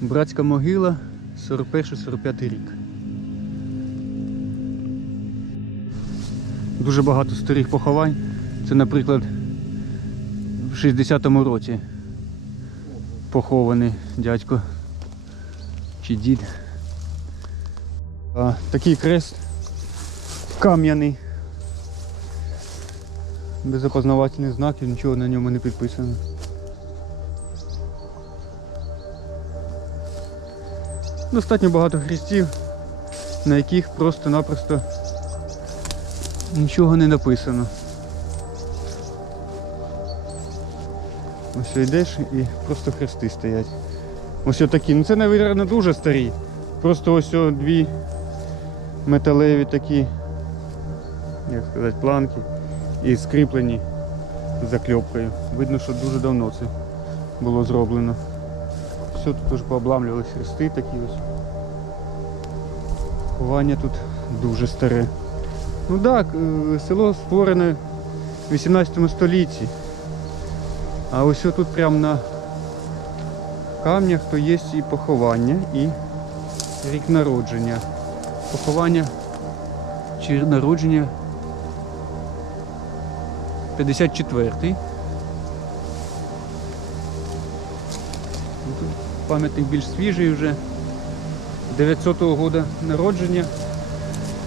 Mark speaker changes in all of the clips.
Speaker 1: Братська могила 41-45 рік. Дуже багато старих поховань. Це, наприклад, в 60-му році похований дядько чи дід. А, такий крест кам'яний. Без опознавательних знаків, нічого на ньому не підписано. Достатньо багато хрестів, на яких просто-напросто нічого не написано. Ось йдеш і просто хрести стоять. Ось такі. Ну це, мабуть, дуже старі. Просто ось дві металеві такі, як сказати, планки і скріплені закльопкою. Видно, що дуже давно це було зроблено. Все тут уже пообламлювалися хрести такі ось. Ховання тут дуже старе. Ну так, е, село створене в 18 столітті. А ось тут прямо на камнях то є і поховання, і рік народження. Поховання чи народження 54-й. Пам'ятник більш свіжий вже. 900-го года народження,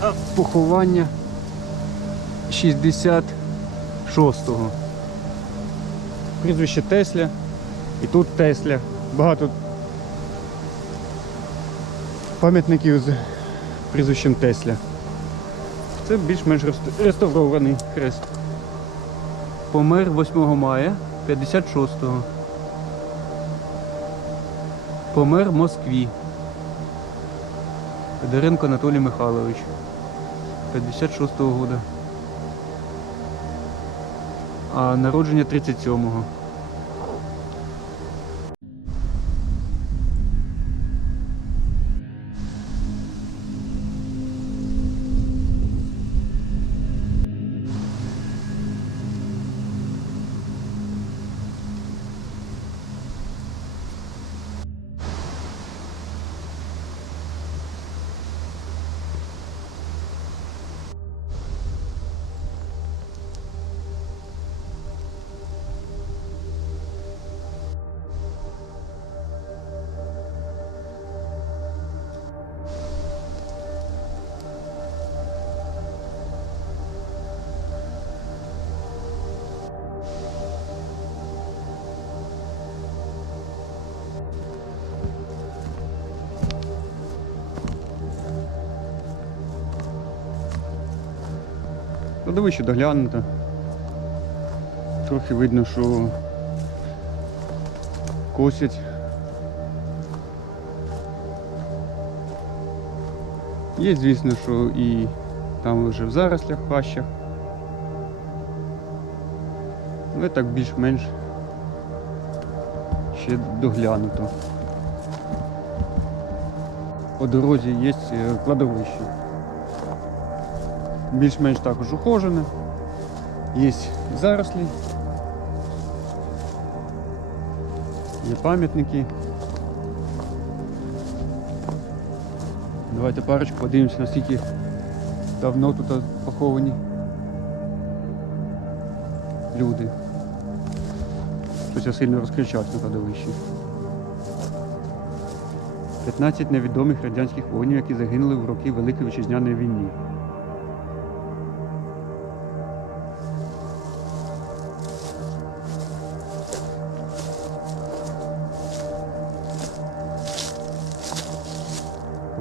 Speaker 1: а поховання 66-го. Прізвище Тесля. І тут Тесля. Багато пам'ятників з прізвищем Тесля. Це більш-менш реставрований хрест. Помер 8 мая 56-го. Помер в Москві. Федоренко Анатолій Михайлович. 56-го года. А народження 37-го. Кладовище доглянуто. Трохи видно, що косять. Є, звісно, що і там вже в зарослях пащах. Але так більш-менш ще доглянуто. По дорозі є е, кладовище більш-менш також ухожене. Є зарослі. Є пам'ятники. Давайте парочку подивимося, наскільки давно тут поховані люди. Щось я сильно розкричався на кладовищі. 15 невідомих радянських воїнів, які загинули в роки Великої Вітчизняної війни.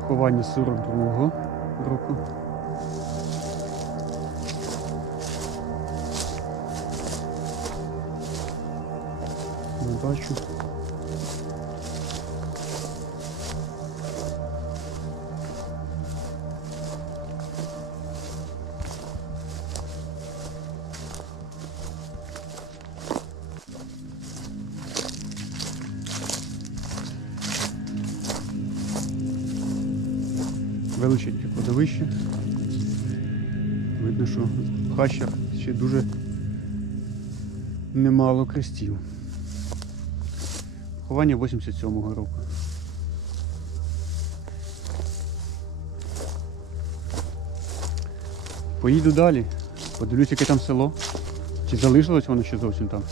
Speaker 1: Поховання 42-го року. Не бачу. величезне кладовище. Видно, що в хащах ще дуже немало крестів. Ховання 87-го року. Поїду далі, подивлюсь, яке там село. Чи залишилось воно ще зовсім там?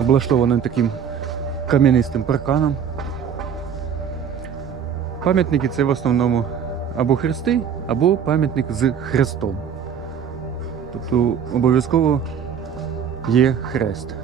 Speaker 1: Облаштоване таким кам'янистим парканом. Пам'ятники це в основному або хрести, або пам'ятник з хрестом. Тобто обов'язково є хрест.